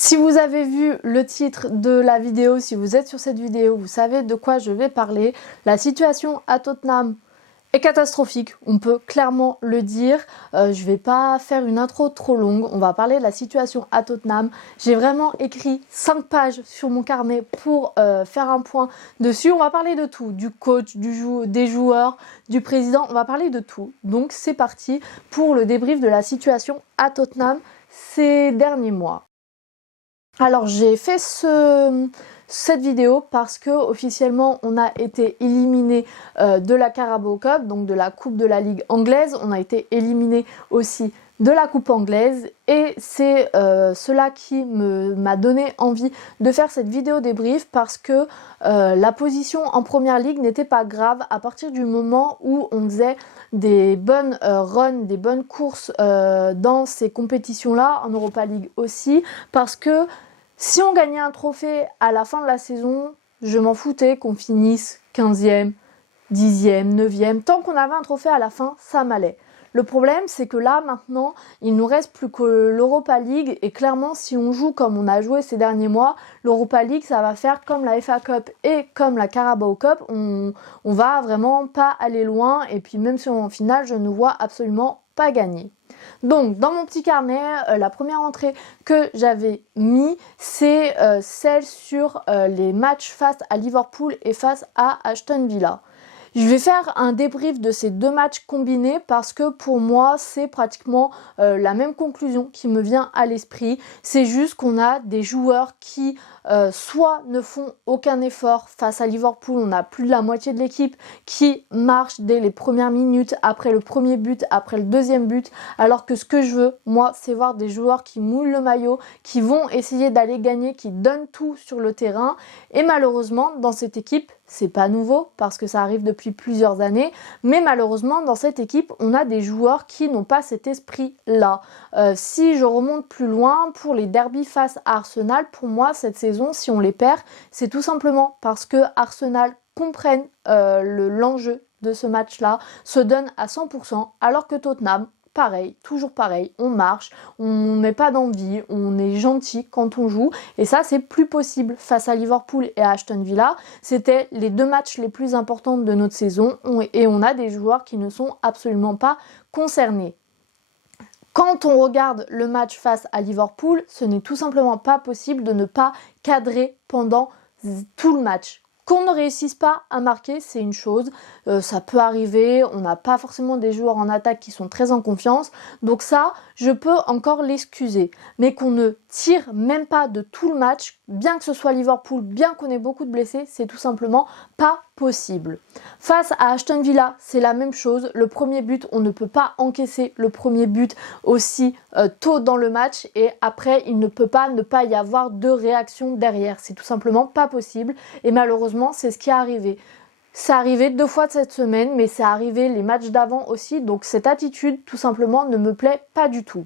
Si vous avez vu le titre de la vidéo, si vous êtes sur cette vidéo, vous savez de quoi je vais parler. La situation à Tottenham est catastrophique, on peut clairement le dire. Je vais pas faire une intro trop longue, on va parler de la situation à Tottenham. J'ai vraiment écrit 5 pages sur mon carnet pour faire un point dessus. On va parler de tout, du coach, des joueurs, du président, on va parler de tout. Donc c'est parti pour le débrief de la situation à Tottenham ces derniers mois. Alors j'ai fait cette vidéo parce que officiellement on a été éliminé de la Carabao Cup, donc de la coupe de la Ligue anglaise. On a été éliminé aussi de la coupe anglaise et c'est cela qui m'a donné envie de faire cette vidéo débrief parce que la position en première ligue n'était pas grave à partir du moment où on faisait des bonnes runs, des bonnes courses dans ces compétitions-là, en Europa League aussi, parce que si on gagnait un trophée à la fin de la saison, je m'en foutais qu'on finisse 15e, 10e, 9e. Tant qu'on avait un trophée à la fin, ça m'allait. Le problème, c'est que là, maintenant, il nous reste plus que l'Europa League. Et clairement, si on joue comme on a joué ces derniers mois, l'Europa League, ça va faire comme la FA Cup et comme la Carabao Cup. On va vraiment pas aller loin. Et puis même si en finale, je ne vois absolument pas gagner. Donc dans mon petit carnet, la première entrée que j'avais mis, c'est celle sur les matchs face à Liverpool et face à Aston Villa. Je vais faire un débrief de ces deux matchs combinés parce que pour moi c'est pratiquement la même conclusion qui me vient à l'esprit. C'est juste qu'on a des joueurs qui soit ne font aucun effort face à Liverpool, on a plus de la moitié de l'équipe qui marche dès les premières minutes, après le premier but, après le deuxième but, alors que ce que je veux, moi, c'est voir des joueurs qui mouillent le maillot, qui vont essayer d'aller gagner, qui donnent tout sur le terrain. Et malheureusement, dans cette équipe, c'est pas nouveau parce que ça arrive depuis plusieurs années, mais malheureusement dans cette équipe on a des joueurs qui n'ont pas cet esprit-là. Si je remonte plus loin, pour les derbies face à Arsenal, pour moi cette saison, si on les perd, c'est tout simplement parce que Arsenal comprennent l'enjeu de ce match-là, se donne à 100%, alors que Tottenham, pareil, toujours pareil, on marche, on met pas d'envie, on est gentil quand on joue et ça c'est plus possible face à Liverpool et à Aston Villa. C'était les deux matchs les plus importants de notre saison et on a des joueurs qui ne sont absolument pas concernés. Quand on regarde le match face à Liverpool, ce n'est tout simplement pas possible de ne pas cadrer pendant tout le match. Qu'on ne réussisse pas à marquer, c'est une chose, ça peut arriver, on n'a pas forcément des joueurs en attaque qui sont très en confiance, donc ça, je peux encore l'excuser. Mais qu'on ne tire même pas de tout le match, bien que ce soit Liverpool, bien qu'on ait beaucoup de blessés, c'est tout simplement pas possible. Face à Aston Villa, c'est la même chose, le premier but, on ne peut pas encaisser le premier but aussi tôt dans le match et après, il ne peut pas ne pas y avoir de réaction derrière, c'est tout simplement pas possible et malheureusement, c'est ce qui est arrivé. C'est arrivé 2 fois de cette semaine, mais c'est arrivé les matchs d'avant aussi, donc cette attitude tout simplement ne me plaît pas du tout.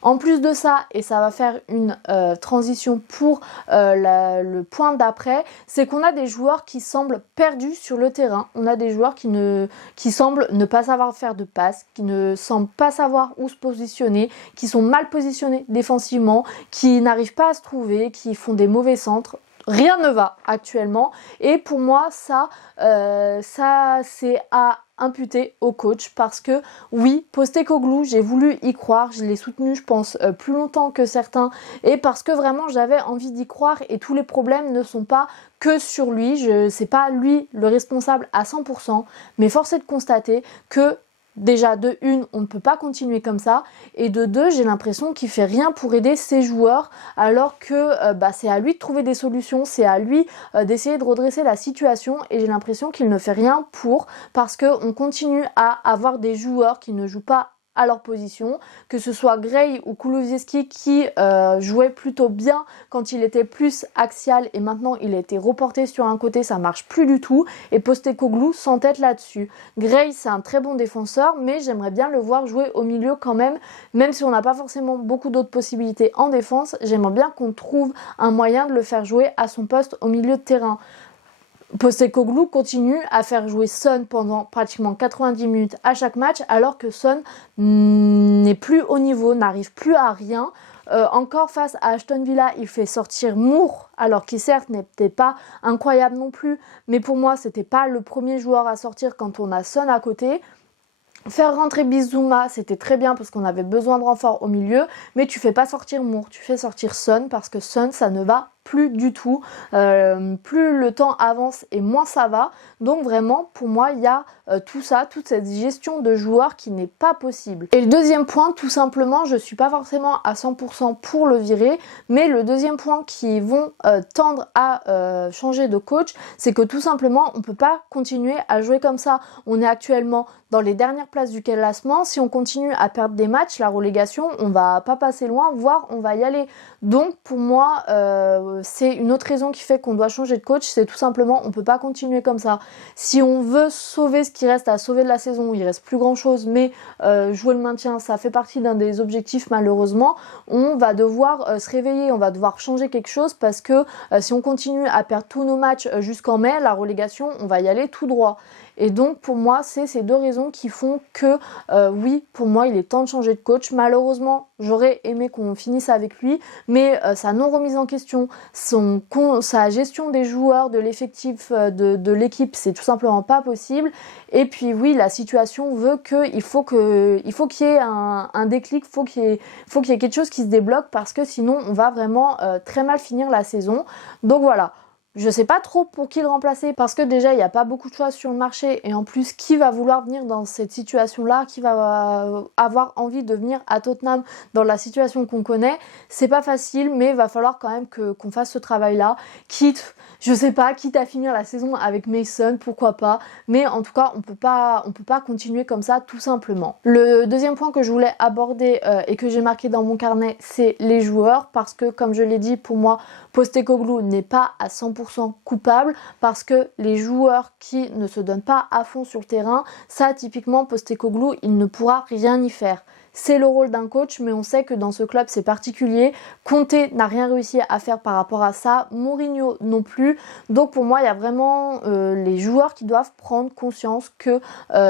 En plus de ça, et ça va faire une transition pour le point d'après, c'est qu'on a des joueurs qui semblent perdus sur le terrain. On a des joueurs qui semblent ne pas savoir faire de passes, qui ne semblent pas savoir où se positionner, qui sont mal positionnés défensivement, qui n'arrivent pas à se trouver, qui font des mauvais centres. Rien ne va actuellement et pour moi ça c'est à imputer au coach parce que oui, Postecoglou, j'ai voulu y croire, je l'ai soutenu je pense plus longtemps que certains et parce que vraiment j'avais envie d'y croire et tous les problèmes ne sont pas que sur lui, c'est pas lui le responsable à 100%, mais force est de constater que déjà, de une, on ne peut pas continuer comme ça. Et de deux, j'ai l'impression qu'il fait rien pour aider ses joueurs alors que c'est à lui de trouver des solutions, c'est à lui d'essayer de redresser la situation et j'ai l'impression qu'il ne fait rien parce qu'on continue à avoir des joueurs qui ne jouent pas à leur position, que ce soit Gray ou Kulusevski qui jouait plutôt bien quand il était plus axial et maintenant il a été reporté sur un côté, ça marche plus du tout et Postecoglou s'entête là-dessus. Gray c'est un très bon défenseur mais j'aimerais bien le voir jouer au milieu quand même si on n'a pas forcément beaucoup d'autres possibilités en défense, j'aimerais bien qu'on trouve un moyen de le faire jouer à son poste au milieu de terrain. Postecoglou continue à faire jouer Son pendant pratiquement 90 minutes à chaque match alors que Son n'est plus au niveau, n'arrive plus à rien. Encore face à Aston Villa, il fait sortir Moore, alors qu'il certes n'était pas incroyable non plus, mais pour moi c'était pas le premier joueur à sortir quand on a Son à côté. Faire rentrer Bissouma, c'était très bien parce qu'on avait besoin de renfort au milieu, mais tu fais pas sortir Moore, tu fais sortir Son parce que Son, ça ne va plus du tout. Plus le temps avance et moins ça va. Donc vraiment, pour moi, il y a tout ça, toute cette gestion de joueurs qui n'est pas possible. Et le deuxième point, tout simplement, je suis pas forcément à 100% pour le virer, mais le deuxième point qui vont tendre à changer de coach, c'est que tout simplement, on peut pas continuer à jouer comme ça. On est actuellement dans les dernières places du classement. Si on continue à perdre des matchs, la relégation, on va pas passer loin, voire on va y aller. Donc pour moi, c'est une autre raison qui fait qu'on doit changer de coach, c'est tout simplement on peut pas continuer comme ça. Si on veut sauver ce qui reste à sauver de la saison, il reste plus grand chose, mais jouer le maintien, ça fait partie d'un des objectifs malheureusement, on va devoir se réveiller, on va devoir changer quelque chose parce que si on continue à perdre tous nos matchs jusqu'en mai, la relégation, on va y aller tout droit. Et donc pour moi, c'est ces deux raisons qui font que oui, pour moi, il est temps de changer de coach. Malheureusement, j'aurais aimé qu'on finisse avec lui, mais sa non-remise en question, sa gestion des joueurs, de l'effectif de l'équipe, c'est tout simplement pas possible. Et puis oui, la situation veut qu'il faut qu'il y ait un déclic, faut qu'il y ait quelque chose qui se débloque parce que sinon, on va vraiment très mal finir la saison. Donc voilà. Je sais pas trop pour qui le remplacer parce que déjà il n'y a pas beaucoup de choix sur le marché et en plus qui va vouloir venir dans cette situation là, qui va avoir envie de venir à Tottenham dans la situation qu'on connaît, c'est pas facile mais il va falloir quand même qu'on fasse ce travail là, quitte à finir la saison avec Mason, pourquoi pas, mais en tout cas on peut pas continuer comme ça tout simplement. Le deuxième point que je voulais aborder et que j'ai marqué dans mon carnet, c'est les joueurs parce que comme je l'ai dit, pour moi Postecoglou n'est pas à 100% coupable parce que les joueurs qui ne se donnent pas à fond sur le terrain, ça typiquement Postecoglou, il ne pourra rien y faire. C'est le rôle d'un coach, mais on sait que dans ce club c'est particulier. Conte n'a rien réussi à faire par rapport à ça, Mourinho non plus. Donc pour moi il y a vraiment les joueurs qui doivent prendre conscience que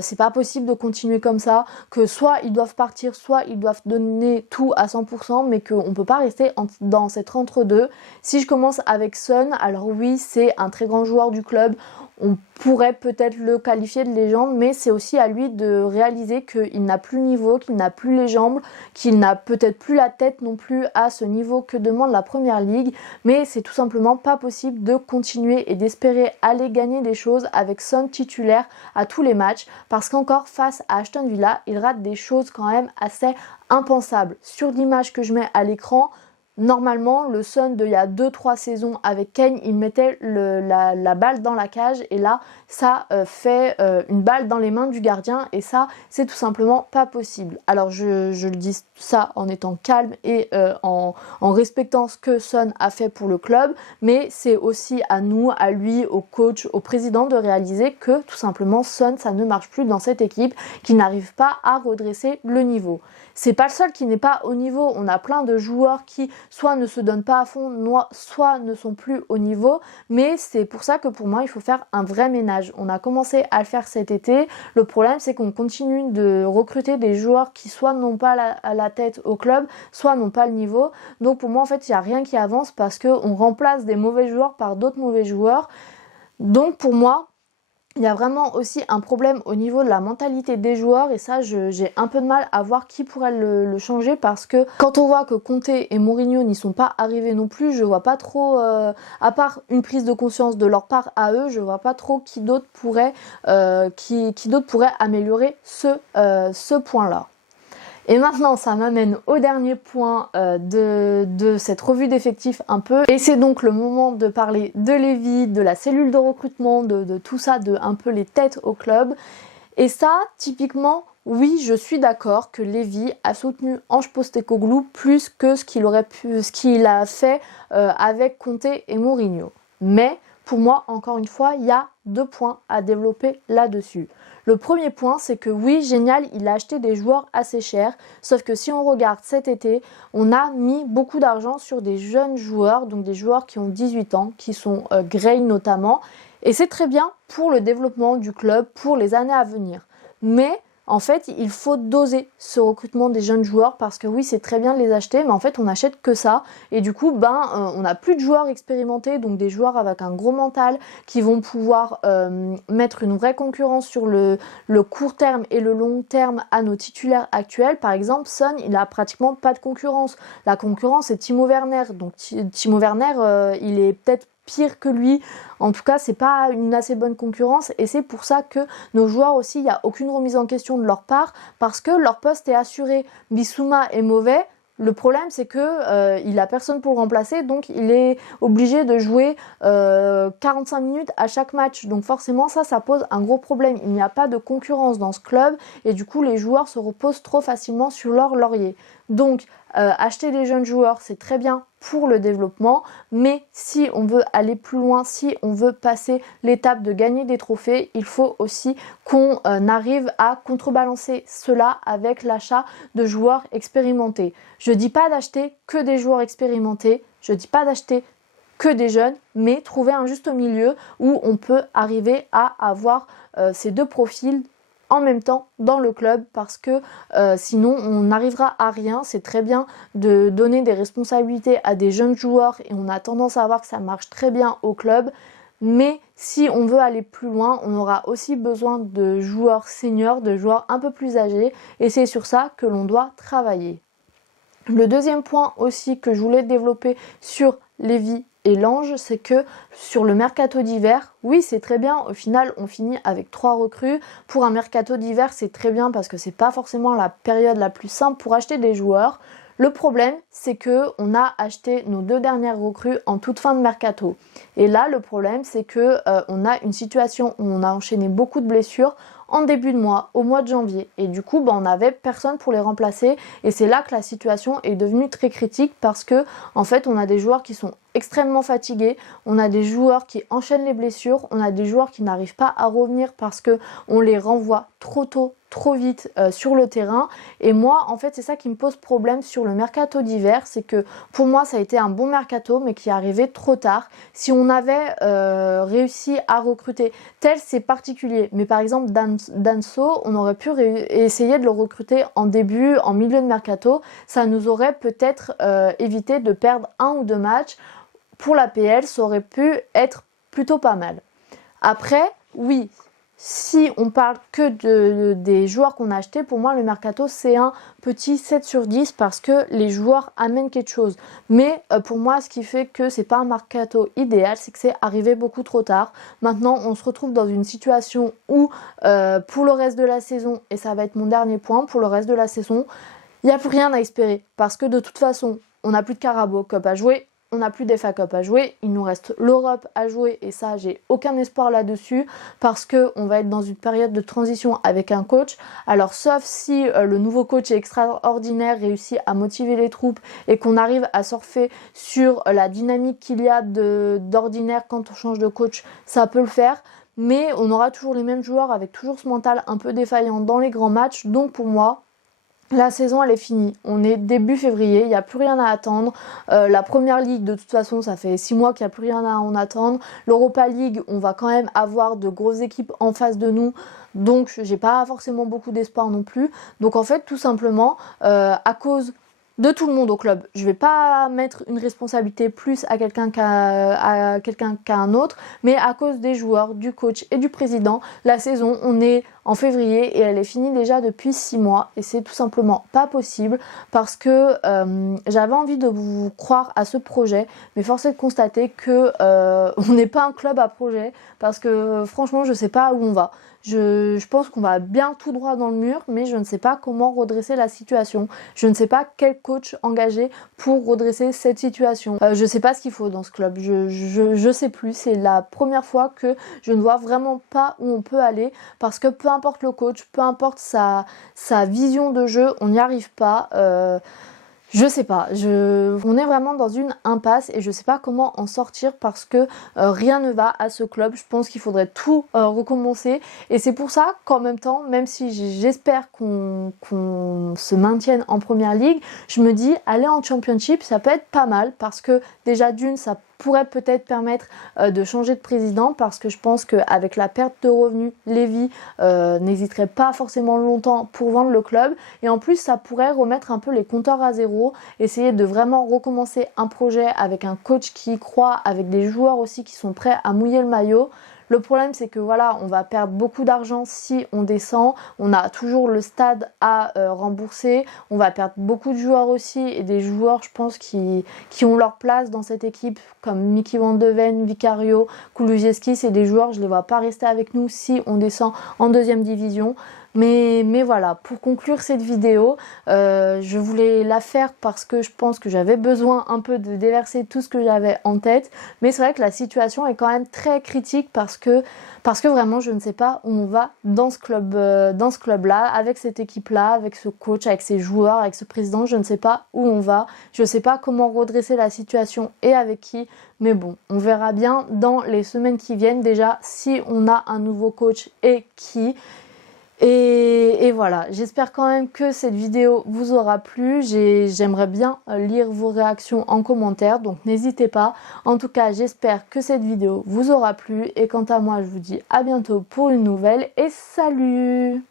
c'est pas possible de continuer comme ça, que soit ils doivent partir, soit ils doivent donner tout à 100%, mais qu'on peut pas rester dans cet entre-deux. Si je commence avec Son, alors oui c'est un très grand joueur du club. On pourrait peut-être le qualifier de légende, mais c'est aussi à lui de réaliser qu'il n'a plus le niveau, qu'il n'a plus les jambes, qu'il n'a peut-être plus la tête non plus à ce niveau que demande la Première Ligue. Mais c'est tout simplement pas possible de continuer et d'espérer aller gagner des choses avec Son titulaire à tous les matchs, parce qu'encore face à Aston Villa, il rate des choses quand même assez impensables. Sur l'image que je mets à l'écran, normalement, le Son d'il y a 2-3 saisons avec Kane, il mettait la balle dans la cage et là, ça fait une balle dans les mains du gardien et ça, c'est tout simplement pas possible. Alors, je le dis ça en étant calme et en respectant ce que Son a fait pour le club, mais c'est aussi à nous, à lui, au coach, au président de réaliser que tout simplement Son, ça ne marche plus dans cette équipe, qu'il n'arrive pas à redresser le niveau. C'est pas le seul qui n'est pas au niveau, on a plein de joueurs qui soit ne se donnent pas à fond, soit ne sont plus au niveau, mais c'est pour ça que pour moi il faut faire un vrai ménage. On a commencé à le faire cet été, le problème c'est qu'on continue de recruter des joueurs qui soit n'ont pas la tête au club, soit n'ont pas le niveau, donc pour moi en fait il n'y a rien qui avance parce qu'on remplace des mauvais joueurs par d'autres mauvais joueurs, donc pour moi il y a vraiment aussi un problème au niveau de la mentalité des joueurs et ça j'ai un peu de mal à voir qui pourrait le changer parce que quand on voit que Conte et Mourinho n'y sont pas arrivés non plus, je vois pas trop, à part une prise de conscience de leur part à eux, je vois pas trop qui d'autre pourrait améliorer ce point-là. Et maintenant, ça m'amène au dernier point de cette revue d'effectifs un peu. Et c'est donc le moment de parler de Lévy, de la cellule de recrutement, de tout ça, de un peu les têtes au club. Et ça, typiquement, oui, je suis d'accord que Lévy a soutenu Ange Postecoglou plus que ce qu'il a fait avec Conte et Mourinho. Mais pour moi, encore une fois, il y a 2 points à développer là-dessus. Le premier point, c'est que oui, génial, il a acheté des joueurs assez chers, sauf que si on regarde cet été, on a mis beaucoup d'argent sur des jeunes joueurs, donc des joueurs qui ont 18 ans, qui sont Gray notamment, et c'est très bien pour le développement du club, pour les années à venir. Mais en fait, il faut doser ce recrutement des jeunes joueurs parce que oui, c'est très bien de les acheter, mais en fait, on n'achète que ça. Et du coup, on n'a plus de joueurs expérimentés, donc des joueurs avec un gros mental qui vont pouvoir mettre une vraie concurrence sur le court terme et le long terme à nos titulaires actuels. Par exemple, Son, il a pratiquement pas de concurrence. La concurrence, c'est Timo Werner. Donc Timo Werner, il est peut-être pire que lui. En tout cas, c'est pas une assez bonne concurrence et c'est pour ça que nos joueurs aussi, il n'y a aucune remise en question de leur part parce que leur poste est assuré. Bissouma est mauvais. Le problème, c'est que il a personne pour le remplacer, donc il est obligé de jouer 45 minutes à chaque match. Donc forcément, ça pose un gros problème. Il n'y a pas de concurrence dans ce club et du coup, les joueurs se reposent trop facilement sur leur laurier. Donc, acheter des jeunes joueurs, c'est très bien pour le développement, mais si on veut aller plus loin, si on veut passer l'étape de gagner des trophées, il faut aussi qu'on arrive à contrebalancer cela avec l'achat de joueurs expérimentés. Je dis pas d'acheter que des joueurs expérimentés, je dis pas d'acheter que des jeunes, mais trouver un juste milieu où on peut arriver à avoir ces deux profils en même temps dans le club parce que sinon on n'arrivera à rien. C'est très bien de donner des responsabilités à des jeunes joueurs et on a tendance à voir que ça marche très bien au club, mais si on veut aller plus loin, on aura aussi besoin de joueurs seniors, de joueurs un peu plus âgés et c'est sur ça que l'on doit travailler. Le deuxième point aussi que je voulais développer sur Lévy et Lange, c'est que sur le mercato d'hiver, oui c'est très bien, au final on finit avec 3 recrues. Pour un mercato d'hiver c'est très bien parce que c'est pas forcément la période la plus simple pour acheter des joueurs. Le problème c'est que on a acheté nos 2 dernières recrues en toute fin de mercato. Et là le problème c'est que on a une situation où on a enchaîné beaucoup de blessures en début de mois, au mois de janvier. Et du coup, on n'avait personne pour les remplacer. Et c'est là que la situation est devenue très critique parce que, en fait, on a des joueurs qui sont extrêmement fatigués, on a des joueurs qui enchaînent les blessures, on a des joueurs qui n'arrivent pas à revenir parce que on les renvoie trop tôt, trop vite sur le terrain. Et moi, en fait, c'est ça qui me pose problème sur le mercato d'hiver, c'est que pour moi, ça a été un bon mercato, mais qui est arrivé trop tard. Si on avait réussi à recruter, tel c'est particulier, mais par exemple Danso, on aurait pu essayer de le recruter en début, en milieu de mercato, ça nous aurait peut-être évité de perdre 1 ou 2 matchs. Pour la PL, ça aurait pu être plutôt pas mal. Après, oui, si on parle que des joueurs qu'on a achetés, pour moi le mercato c'est un petit 7 sur 10 parce que les joueurs amènent quelque chose. Mais pour moi ce qui fait que c'est pas un mercato idéal, c'est que c'est arrivé beaucoup trop tard. Maintenant on se retrouve dans une situation où pour le reste de la saison, et ça va être mon dernier point, pour le reste de la saison, il n'y a plus rien à espérer parce que de toute façon on n'a plus de Carabao Cup à jouer. On n'a plus d'FA Cup à jouer, il nous reste l'Europe à jouer et ça j'ai aucun espoir là-dessus parce qu'on va être dans une période de transition avec un coach. Alors sauf si le nouveau coach est extraordinaire, réussit à motiver les troupes et qu'on arrive à surfer sur la dynamique qu'il y a d'ordinaire quand on change de coach, ça peut le faire. Mais on aura toujours les mêmes joueurs avec toujours ce mental un peu défaillant dans les grands matchs. Donc pour moi, la saison elle est finie, on est début février, il n'y a plus rien à attendre. La première ligue de toute façon ça fait 6 mois qu'il n'y a plus rien à en attendre. L'Europa League on va quand même avoir de grosses équipes en face de nous. Donc j'ai pas forcément beaucoup d'espoir non plus. Donc en fait tout simplement à cause de tout le monde au club. Je vais pas mettre une responsabilité plus à quelqu'un qu'à un autre, mais à cause des joueurs, du coach et du président, la saison, on est en février et elle est finie déjà depuis 6 mois et c'est tout simplement pas possible parce que j'avais envie de vous croire à ce projet, mais force est de constater que on n'est pas un club à projet parce que franchement je sais pas où on va. Je pense qu'on va bien tout droit dans le mur, mais je ne sais pas comment redresser la situation. Je ne sais pas quel coach engager pour redresser cette situation. Je ne sais pas ce qu'il faut dans ce club. Je sais plus. C'est la première fois que je ne vois vraiment pas où on peut aller parce que peu importe le coach, peu importe sa vision de jeu, on n'y arrive pas. Je sais pas, on est vraiment dans une impasse et je sais pas comment en sortir parce que rien ne va à ce club. Je pense qu'il faudrait tout recommencer et c'est pour ça qu'en même temps, même si j'espère qu'on se maintienne en première ligue, je me dis aller en championship ça peut être pas mal parce que déjà d'une ça pourrait peut-être permettre de changer de président parce que je pense qu'avec la perte de revenus, Lévy n'hésiterait pas forcément longtemps pour vendre le club et en plus ça pourrait remettre un peu les compteurs à zéro, essayer de vraiment recommencer un projet avec un coach qui y croit, avec des joueurs aussi qui sont prêts à mouiller le maillot. Le problème c'est que voilà, on va perdre beaucoup d'argent si on descend, on a toujours le stade à rembourser, on va perdre beaucoup de joueurs aussi et des joueurs je pense qui ont leur place dans cette équipe comme Mickey Van de Ven, Vicario, Kulusevski, c'est des joueurs, je les vois pas rester avec nous si on descend en deuxième division. Mais voilà, pour conclure cette vidéo, je voulais la faire parce que je pense que j'avais besoin un peu de déverser tout ce que j'avais en tête. Mais c'est vrai que la situation est quand même très critique parce que vraiment je ne sais pas où on va dans ce club-là, avec cette équipe-là, avec ce coach, avec ces joueurs, avec ce président. Je ne sais pas où on va, je ne sais pas comment redresser la situation et avec qui. Mais bon, on verra bien dans les semaines qui viennent déjà si on a un nouveau coach et qui. Et voilà, j'espère quand même que cette vidéo vous aura plu. J'aimerais bien lire vos réactions en commentaire, donc n'hésitez pas. En tout cas, j'espère que cette vidéo vous aura plu. Et quant à moi, je vous dis à bientôt pour une nouvelle et salut!